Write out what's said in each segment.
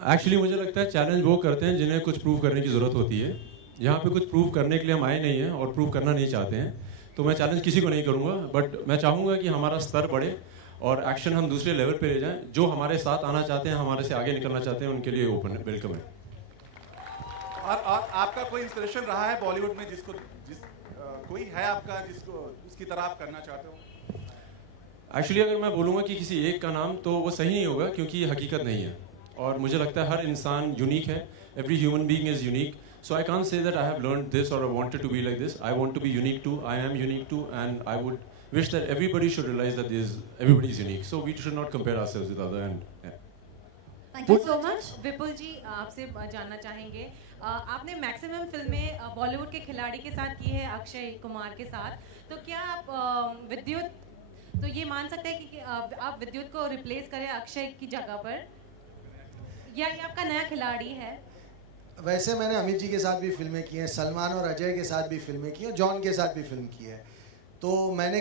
Actually मुझे लगता है चैलेंज वो करते हैं जिन्हें कुछ प्रूव करने की ज़रूरत होती है। यहाँ पे कुछ प्रूव करने के लिए हम आए नहीं हैं और प्रूव करना नहीं चाहते हैं, तो मैं चैलेंज किसी को नहीं करूँगा, बट मैं चाहूँगा कि हमारा स्तर बढ़े और एक्शन हम दूसरे लेवल पे ले जाएं। जो हमारे साथ आना चाहते हैं, हमारे से आगे निकलना चाहते हैं, उनके लिए ओपन है, वेलकम है। और आपका कोई इंस्पिरेशन रहा है बॉलीवुड में कोई है आपका जिसको उसकी तरह आप करना चाहते हो? एक्चुअली अगर मैं बोलूँगा कि किसी एक का नाम, तो वो सही नहीं होगा, क्योंकि ये हकीकत नहीं है और मुझे लगता है हर इंसान यूनिक है। Every human being is unique, so I can't say that I have learned this or I wanted to be like this. I want to be unique too. I am unique too, and I would wish that everybody should realize that everybody is unique. So we should not compare ourselves with other. And yeah. Thank you so much. विपुल जी, आपसे जानना चाहेंगे, आपने maximum फिल्में बॉलीवुड के खिलाड़ी के साथ की है, अक्षय कुमार के साथ, तो क्या आप विद्युत, तो ये मान सकते हैं कि आप विद्युत को रिप्लेस करें अक्षय की जगह पर, या ये आपका नया खिलाड़ी है? वैसे मैंने अमित जी के साथ भी फिल्में की हैं, सलमान और अजय के साथ भी फिल्में की हैं, जॉन के साथ भी फिल्म की है। तो मैंने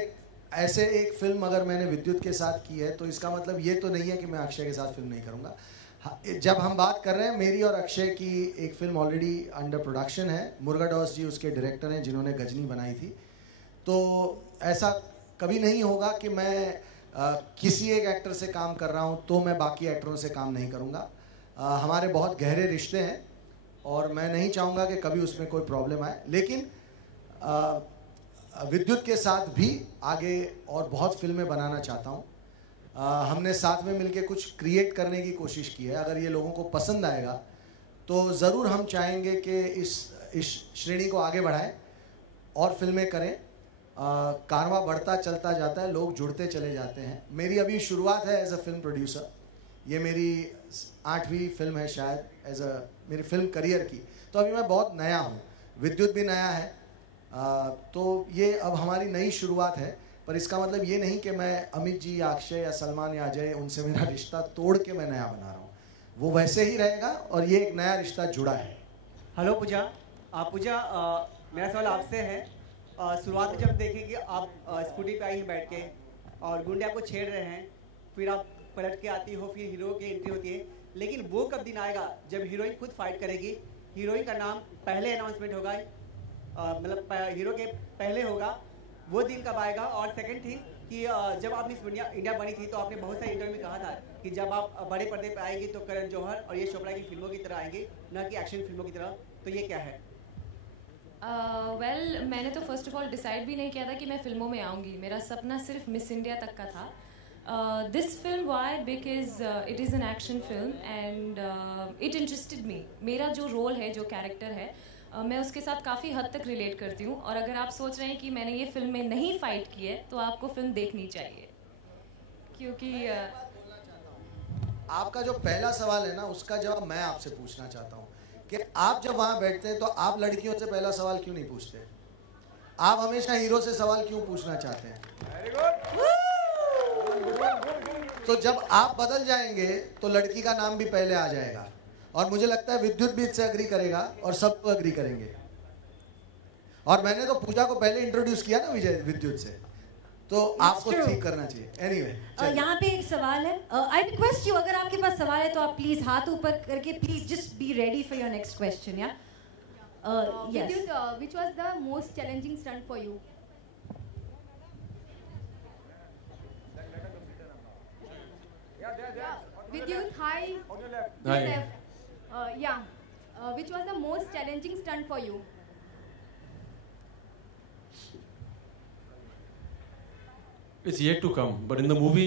ऐसे एक फिल्म अगर मैंने विद्युत के साथ की है, तो इसका मतलब ये तो नहीं है कि मैं अक्षय के साथ फिल्म नहीं करूँगा। जब हम बात कर रहे हैं, मेरी और अक्षय की एक फिल्म ऑलरेडी अंडर प्रोडक्शन है। मुर्गाडॉस जी उसके डायरेक्टर हैं, जिन्होंने गजनी बनाई थी। तो ऐसा कभी नहीं होगा कि मैं किसी एक एक्टर से काम कर रहा हूँ तो मैं बाकी एक्टरों से काम नहीं करूँगा। हमारे बहुत गहरे रिश्ते हैं और मैं नहीं चाहूँगा कि कभी उसमें कोई प्रॉब्लम आए। लेकिन विद्युत के साथ भी आगे और बहुत फिल्में बनाना चाहता हूँ। हमने साथ में मिलके कुछ क्रिएट करने की कोशिश की है। अगर ये लोगों को पसंद आएगा तो ज़रूर हम चाहेंगे कि इस श्रेणी को आगे बढ़ाएं और फिल्में करें। कारवां बढ़ता चलता जाता है, लोग जुड़ते चले जाते हैं। मेरी अभी शुरुआत है एज अ फिल्म प्रोड्यूसर। ये मेरी 8वीं फिल्म है शायद एज अ मेरी फिल्म करियर की। तो अभी मैं बहुत नया हूँ, विद्युत भी नया है। तो ये अब हमारी नई शुरुआत है, पर इसका मतलब ये नहीं कि मैं अमित जी या अक्षय या सलमान या अजय उनसे मेरा रिश्ता तोड़ के मैं नया बना रहा हूँ। वो वैसे ही रहेगा और ये एक नया रिश्ता जुड़ा है। हेलो पूजा। पूजा, मेरा सवाल आपसे है। शुरुआत में जब देखें कि आप स्कूटी पे आई हैं बैठ के और गुंडे आपको छेड़ रहे हैं, फिर आप पलट के आती हो, फिर हीरो की एंट्री होती है, लेकिन वो कब दिन आएगा जब हीरोइन खुद फाइट करेगी? हीरोइन का नाम पहले अनाउंसमेंट होगा, मतलब हीरो के पहले होगा, वो दिन कब आएगा? और सेकंड थिंग कि जब आप मिस इंडिया बनी थी तो आपने बहुत सारे इंटरव्यू में कहा था कि जब आप बड़े पर्दे पर आएगी तो करण जौहर और यश चोपड़ा की फिल्मों की तरह आएंगी, न कि एक्शन फिल्मों की तरह। तो ये क्या है? वेल, मैंने तो फर्स्ट ऑफ ऑल डिसाइड भी नहीं किया था कि मैं फिल्मों में आऊँगी। मेरा सपना सिर्फ मिस इंडिया तक का था। This film, why? Because it is an action film and it interested me. मेरा जो रोल है, जो कैरेक्टर है, मैं उसके साथ काफ़ी हद तक रिलेट करती हूँ। और अगर आप सोच रहे हैं कि मैंने ये फिल्म में नहीं फाइट की है, तो आपको फिल्म देखनी चाहिए, क्योंकि आपका जो पहला सवाल है ना, उसका जवाब मैं आपसे पूछना चाहता हूँ कि आप जब वहाँ बैठते हैं तो आप लड़कियों से पहला सवाल क्यों नहीं पूछते? आप हमेशा हीरो से सवाल क्यों पूछना चाहते हैं? Very good. तो जब आप बदल जाएंगे तो लड़की का नाम भी पहले आ जाएगा। और मुझे लगता है विद्युत भी इससे अग्री करेगा और सब अग्री करेंगे। और मैंने तो पूजा को पहले इंट्रोड्यूस किया ना विद्युत से, तो आपको ठीक करना चाहिए। एनीवे, यहाँ पे एक सवाल है। आई रिक्वेस्ट यू, अगर आपके पास सवाल है तो आप प्लीज हाथ ऊपर करके please just be ready for your next question. या विद्युत, which was the most challenging stunt for you? Vidyut, hi. On your left. Hi. Yeah. Which was the most challenging stunt for you? It's yet to come, but in the movie,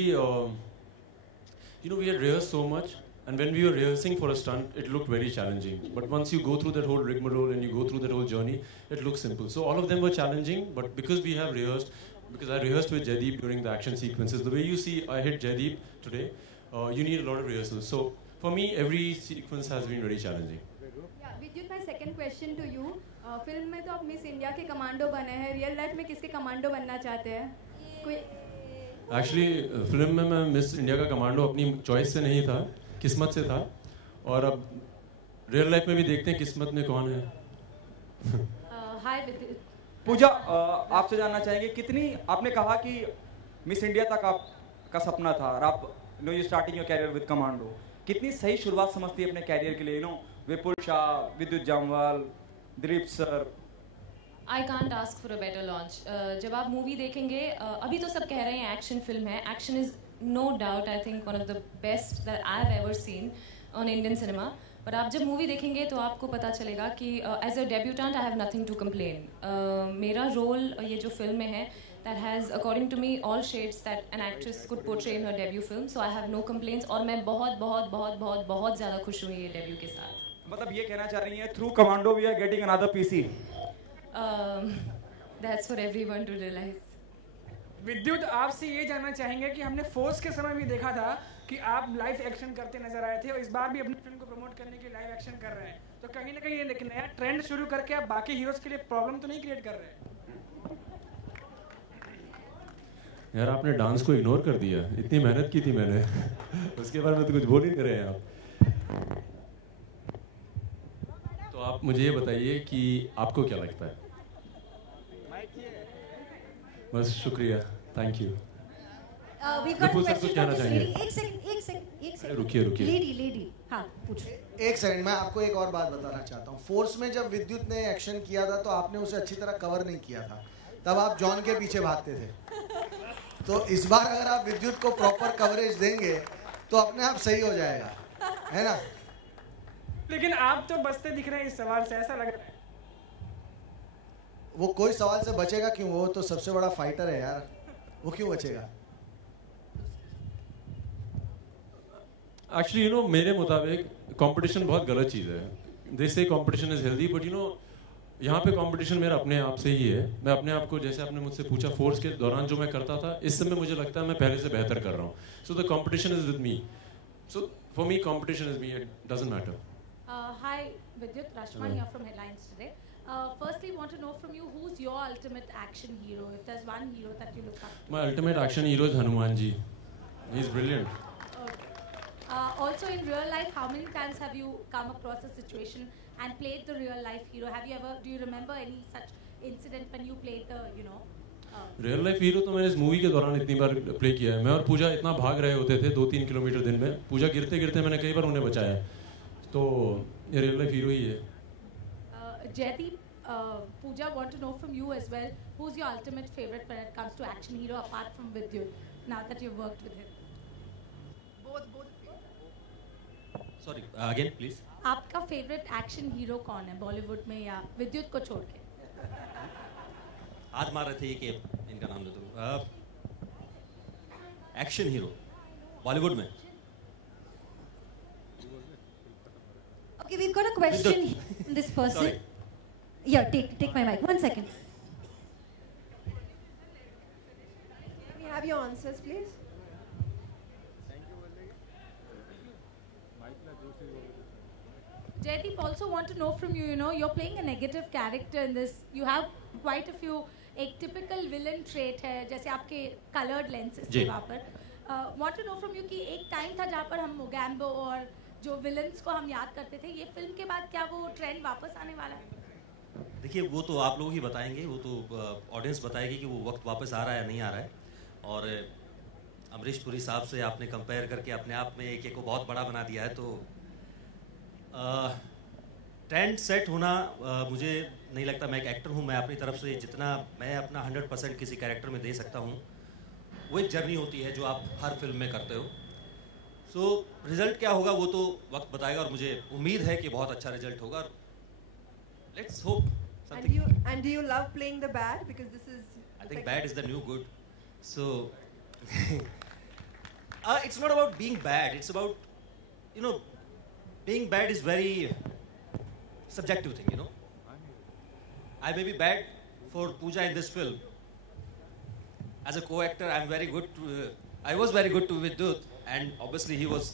we had rehearsed so much, and when we were rehearsing for a stunt, it looked very challenging. But once you go through that whole rigmarole and you go through that whole journey, it looks simple. So all of them were challenging, but because we have rehearsed, because I rehearsed with Jaideep during the action sequences, the way you see I hit Jaideep today, you need a lot of rehearsals. So for me, every sequence has been very challenging. Yeah, Vidyut, my second question to you. Film में तो आप miss India के commando बने हैं, real life में किसके commando बनना चाहते हैं? कोई? एक्चुअली फिल्म में मैं मिस इंडिया का कमांडो अपनी चॉइस से नहीं था, किस्मत से था। और अब रियल लाइफ में भी देखते हैं किस्मत में कौन है। हाय विद्युत। पूजा, आपसे जानना चाहेंगे, कितनी आपने कहा कि मिस इंडिया तक आपका सपना था और आप you starting your career with Commando, कितनी सही शुरुआत समझती है अपने कैरियर के लिए? Vipul Shah, Vidyut Jammwal, Dilip sir. I can't ask for a better launch. जब आप मूवी देखेंगे, अभी तो सब कह रहे हैं एक्शन फिल्म है। Action is no doubt I think one of the best that I have ever seen on Indian cinema. पर आप जब मूवी देखेंगे तो आपको पता चलेगा कि as a debutante I have nothing to complain. मेरा रोल ये जो फिल्म में है that has according to me all shades that an actress could portray in her debut film, so I have no complaints और मैं बहुत ज़्यादा खुश हुई ये डेब्यू के साथ। मतलब ये कहना चाह रही हैं through commando we are getting another PC? That's for everyone to realize. विद्युत, आपसे ये जानना चाहेंगे कि हमने फोर्स के समय भी देखा था कि आप लाइव एक्शन करते नजर आए थे और इस बार भी अपनी फिल्म को प्रमोट करने के लिए लाइव एक्शन कर रहे हैं, तो कहीं ना कहीं ये नया ट्रेंड शुरू करके आप बाकी हीरोज के लिए प्रॉब्लम तो नहीं क्रिएट कर रहे? यार आपने डांस को इग्नोर कर दिया, इतनी मेहनत की थी मैंने उसके बारे में तो कुछ बोल ही नहीं रहे हैं आप। तो आप मुझे ये बताइए कि आपको क्या लगता है? बस शुक्रिया, थैंक यू। विपुल सर कुछ कहना चाहेंगे? एक सेकंड रुकिए लेडी हाँ पूछो। एक सेकंड, मैं आपको एक और बात बताना चाहता हूँ। फोर्स में जब विद्युत ने एक्शन किया था तो आपने उसे अच्छी तरह कवर नहीं किया था, तब आप जॉन के पीछे भागते थे। तो इस बार अगर आप विद्युत को प्रॉपर कवरेज देंगे तो अपने आप सही हो जाएगा, है ना? लेकिन आप तो बचते दिख रहे हैं इस सवाल से, ऐसा लग रहा है। वो कोई सवाल से बचेगा क्यों? वो तो सबसे बड़ा फाइटर है यार, वो क्यों बचेगा? एक्चुअली मेरे मुताबिक कंपटीशन बहुत गलत चीज़ है। दे से कंपटीशन इज हेल्दी, बट यहाँ पे कंपटीशन मेरा अपने आप से ही है। मैं अपने आप को, जैसे आपने मुझसे पूछा फोर्स के दौरान जो मैं करता था, इस समय मुझे लगता है मैं पहले से बेहतर कर रहा हूँ। So the competition is with me, so for me competition is me, it doesn't matter. Hi Vidyut, Rashman here from Headlines today. Firstly, want to know from you, who's your ultimate action hero? If there's one hero that you look up to. My ultimate action hero is Hanuman ji. He's brilliant. Okay. Also in real life, how many times have you come across a situation and played the real life hero? Do you remember any such incident when you played the, real life hero तो मैंने इस movie के दौरान इतनी बार play किया है। मैं और पूजा इतना भाग रहे होते थे 2-3 किलोमीटर दिन में, पूजा गिरते गिरते मैंने कई बार उन्हें बचाया, तो ये रियल लाइफ हीरो ही है। Jaideep, Pooja, want to know from you as well, who's your ultimate favorite when it comes to action hero apart from Vidyut, now that you've worked with him? Sorry, again please. आपका favourite action hero कौन है बॉलीवुड में या विद्युत को छोड़ के? आज मार रहे थे ये कि इनका नाम दे दो। एक्शन हीरो बॉलीवुड में? Okay, we've got a question from this person. Sorry. Yeah, take my mic. 1 second. Can we have your answers, please? Jaideep, also want to know from you, you're playing a negative character in this. You have quite a few, एक typical villain trait है, जैसे आपके colored lenses थे वहाँ पर। Want to know from you कि एक time था जहाँ पर हम मोगैम्बो और जो villains को हम याद करते थे, ये फिल्म के बाद क्या वो trend वापस आने वाला है? देखिए वो तो आप लोग ही बताएंगे, वो तो ऑडियंस बताएगी कि वो वक्त वापस आ रहा है या नहीं आ रहा है। और अमरीश पुरी साहब से आपने कंपेयर करके अपने आप में एक को बहुत बड़ा बना दिया है, तो ट्रेंड सेट होना मुझे नहीं लगता। मैं एक एक्टर हूँ, मैं अपनी तरफ से जितना मैं अपना 100% किसी कैरेक्टर में दे सकता हूँ, वो एक जर्नी होती है जो आप हर फिल्म में करते हो। सो रिजल्ट क्या होगा वो तो वक्त बताएगा, और मुझे उम्मीद है कि बहुत अच्छा रिजल्ट होगा। Let's hope something. And do you love playing the bad, because this is, I think bad is the new good. So it's not about being bad, it's about being bad is very subjective thing, I may be bad for Pooja in this film. As a co-actor, I was very good to Vidyut, and obviously he was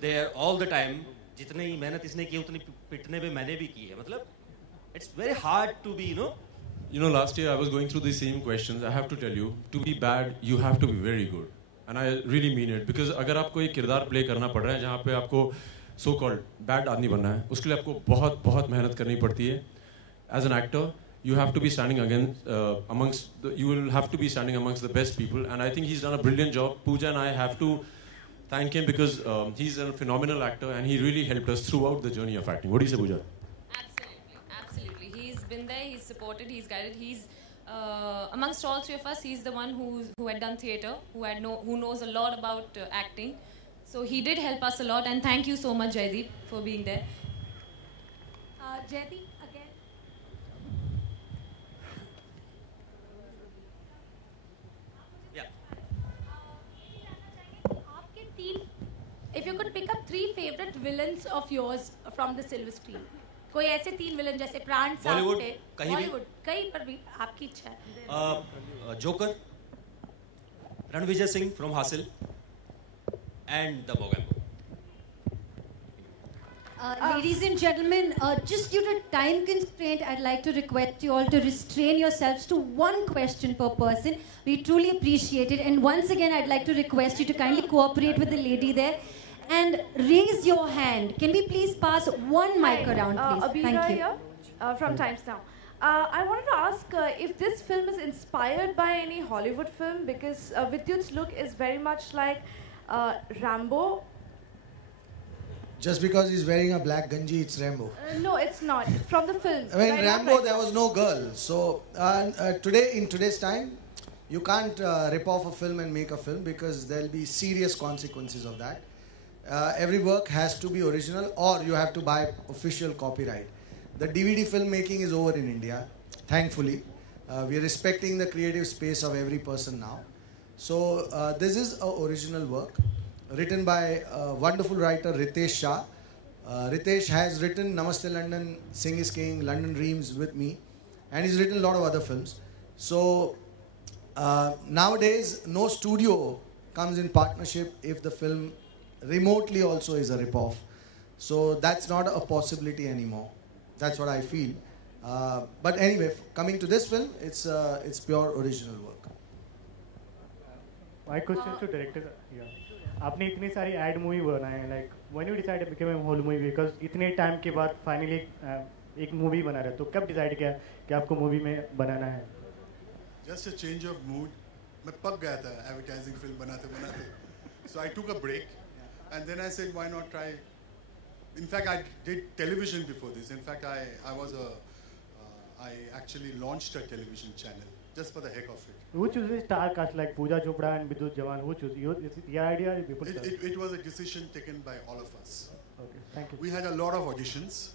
there all the time. जितनी मेहनत इसने की उतनी पिटने पे मैंने भी की है। मतलब it's very hard to be, last year I was going through the same questions. I have to tell you, to be bad, you have to be very good. And I really mean it. Because अगर आपको एक किरदार play करना पड़ रहा है जहाँ पे आपको so called bad आदमी बनना है, उसके लिए आपको बहुत बहुत मेहनत करनी पड़ती है। As an actor, you have to be standing you will have to be standing amongst the best people, and I think he's done a brilliant job. Pooja and I have to thank him because he's a phenomenal actor and he really helped us throughout the journey of acting. What do you say, Pooja? Absolutely. He's been there, he's supported, he's guided. He's amongst all three of us, he's the one who had done theatre, who knows a lot about acting. So he did help us a lot, and thank you so much, Jaideep, for being there. Jaideep, again. If you could pick up 3 favorite villains of yours from the silver screen, कोई ऐसे 3 villain जैसे प्राण साहब थे, बॉलीवुड कहीं पर भी आपकी इच्छा है. Joker, Ranvijay Singh from Hasil, and the Mogambo. Ladies and gentlemen, just due to time constraint, I'd like to request you all to restrain yourselves to one question per person. We truly appreciate it. And once again, I'd like to request you to kindly cooperate with the lady there and raise your hand. Can we please pass one mic around, please? Abira Thank you. here, from Times Now. I wanted to ask if this film is inspired by any Hollywood film, because Vidyut's look is very much like Rambo. Just because he's wearing a black ganji, it's Rambo. No, it's not. From the film. I mean, Right, Rambo, not there was no girl. So in today's time, you can't rip off a film and make a film because there'll be serious consequences of that. Every work has to be original, or you have to buy official copyright. The DVD filmmaking is over in India, thankfully. We are respecting the creative space of every person now. So this is an original work written by a wonderful writer, Ritesh Shah. Ritesh has written Namaste London, Sing is King, London Dreams with me, and he's written a lot of other films. So nowadays, no studio comes in partnership if the film remotely also is a rip-off. So that's not a possibility anymore. That's what I feel. But anyway, coming to this film, it's pure original work. My question to director, yeah. आपने इतनी सारी ad movie बनाए हैं, like when you decided to become a whole movie, because इतने time के बाद finally एक movie बना रहे, तो कब decide किया कि आपको movie में बनाना है? Just a change of mood. मैं पक गया था advertising film बनाते बनाते. So I took a break, and then I said, why not try? In fact, I did television before this. In fact, I actually launched a television channel just for the heck of it. Who chose the star cast like Pooja Chopra and Vidyut Jawan? Who chose? Your idea or people? It was a decision taken by all of us. Okay, thank you. We had a lot of auditions,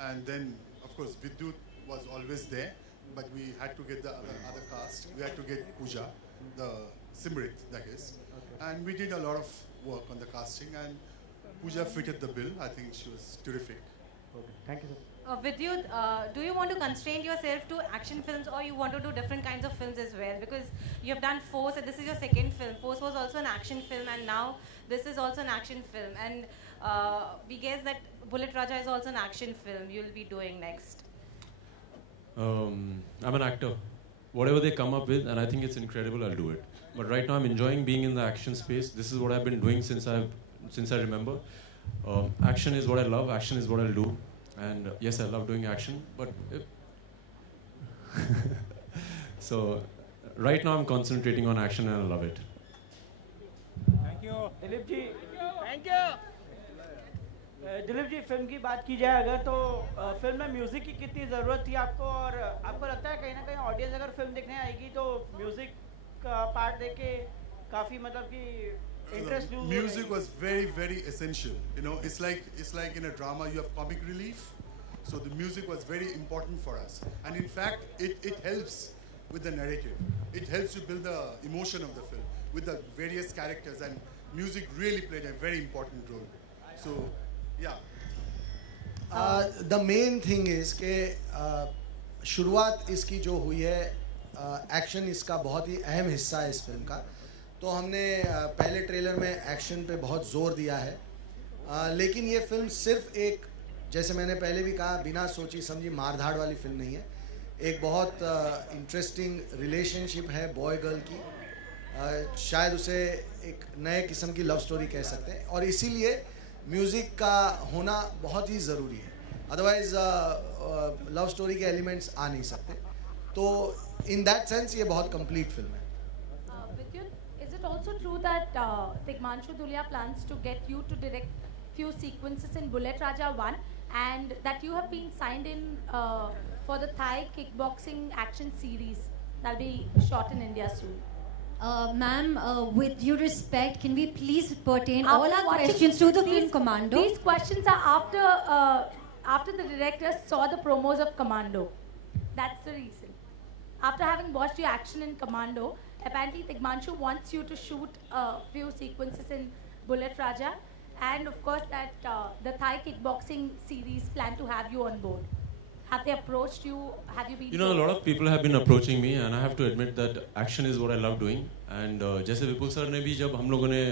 and then of course Vidyut was always there, but we had to get the other cast. We had to get Pooja, the Simrit, that is, and we did a lot of work on the casting, and Pooja fitted the bill. I think she was terrific. Okay, thank you, sir. Vidyut, do you want to constrain yourself to action films, or you want to do different kinds of films as well? Because you have done Force, and this is your second film. Force was also an action film, and now this is also an action film. And we guess that Bullet Raja is also an action film you'll be doing next. I'm an actor. Whatever they come up with, and I think it's incredible, I'll do it. But right now I'm enjoying being in the action space. This is what I've been doing since I remember. Action is what I love. Action is what I'll do. And yes, I love doing action, but so right now I'm concentrating on action and I love it. Thank you, Dilip ji. Thank you. Dilip ji, film की बात की जाए अगर तो film में music की कितनी ज़रूरत थी आपको, और आपको लगता है कहीं ना कहीं ऑडियंस अगर फिल्म देखने आएगी तो म्यूजिक का पार्ट देख के काफ़ी मतलब कि music was very, very essential. You know, it's like in a drama you have comic relief. So the music was very important for us. And in fact, it helps with the narrative. It helps you build the emotion of the film with the various characters. And music really played a very important role. So, yeah. The main thing is कि शुरुआत इसकी जो हुई है, action इसका बहुत ही अहम हिस्सा है इस फिल्म का. तो हमने पहले ट्रेलर में एक्शन पे बहुत ज़ोर दिया है, लेकिन ये फिल्म सिर्फ एक, जैसे मैंने पहले भी कहा, बिना सोची समझी मारधाड़ वाली फिल्म नहीं है. एक बहुत इंटरेस्टिंग रिलेशनशिप है बॉय गर्ल की. शायद उसे एक नए किस्म की लव स्टोरी कह सकते हैं, और इसीलिए म्यूज़िक का होना बहुत ही ज़रूरी है. अदरवाइज़ लव स्टोरी के एलिमेंट्स आ नहीं सकते. तो इन दैट सेंस ये बहुत कंप्लीट फिल्म है. also true that Tigmanshu Dhulia plans to get you to direct few sequences in Bullet Raja 1, and that you have been signed in for the Thai kickboxing action series that'll be shot in India soon? Ma'am, with due respect, can we please pertain all our questions to the film Commando? These questions are after the director saw the promos of Commando. That's the reason. After having watched your action in Commando, apparently Tigmanshu wants you to shoot a few sequences in Bullet Raja, and of course that the Thai kickboxing series plan to have you on board. Have they approached you? Have you been? You know, a lot of people have been approaching me, and I have to admit that action is what I love doing. And जैसे विपुल sir ने भी जब हम लोगों ने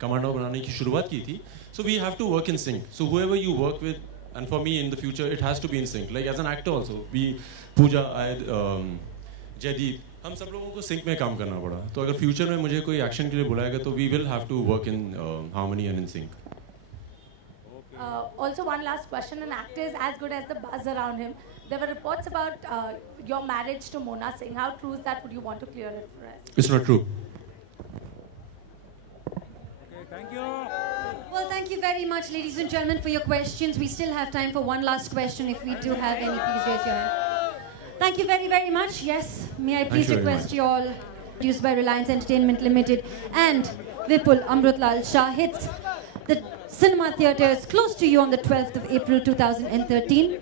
commando बनाने की शुरुआत की थी, so we have to work in sync. So whoever you work with, and for me in the future, it has to be in sync. Like as an actor also, Pooja, Jaideep, हम सब लोगों को sync में काम करना पड़ा. तो अगर future में मुझे कोई action के लिए बुलाएगा, तो we will have to work in harmony and in sync. Also, one last question. An actor is as good as the buzz around him. There were reports about your marriage to Mona Singh. How true is that? Would you want to clear it for us? It's not true. Okay, thank you. Well, thank you very much, ladies and gentlemen, for your questions. We still have time for one last question. If we do have any, please raise your hand. Thank you very, very much. Yes, may I please request you all, produced by Reliance Entertainment Limited and Vipul Amrutlal Shah, hits the cinema theatres close to you on the 12th of April 2013.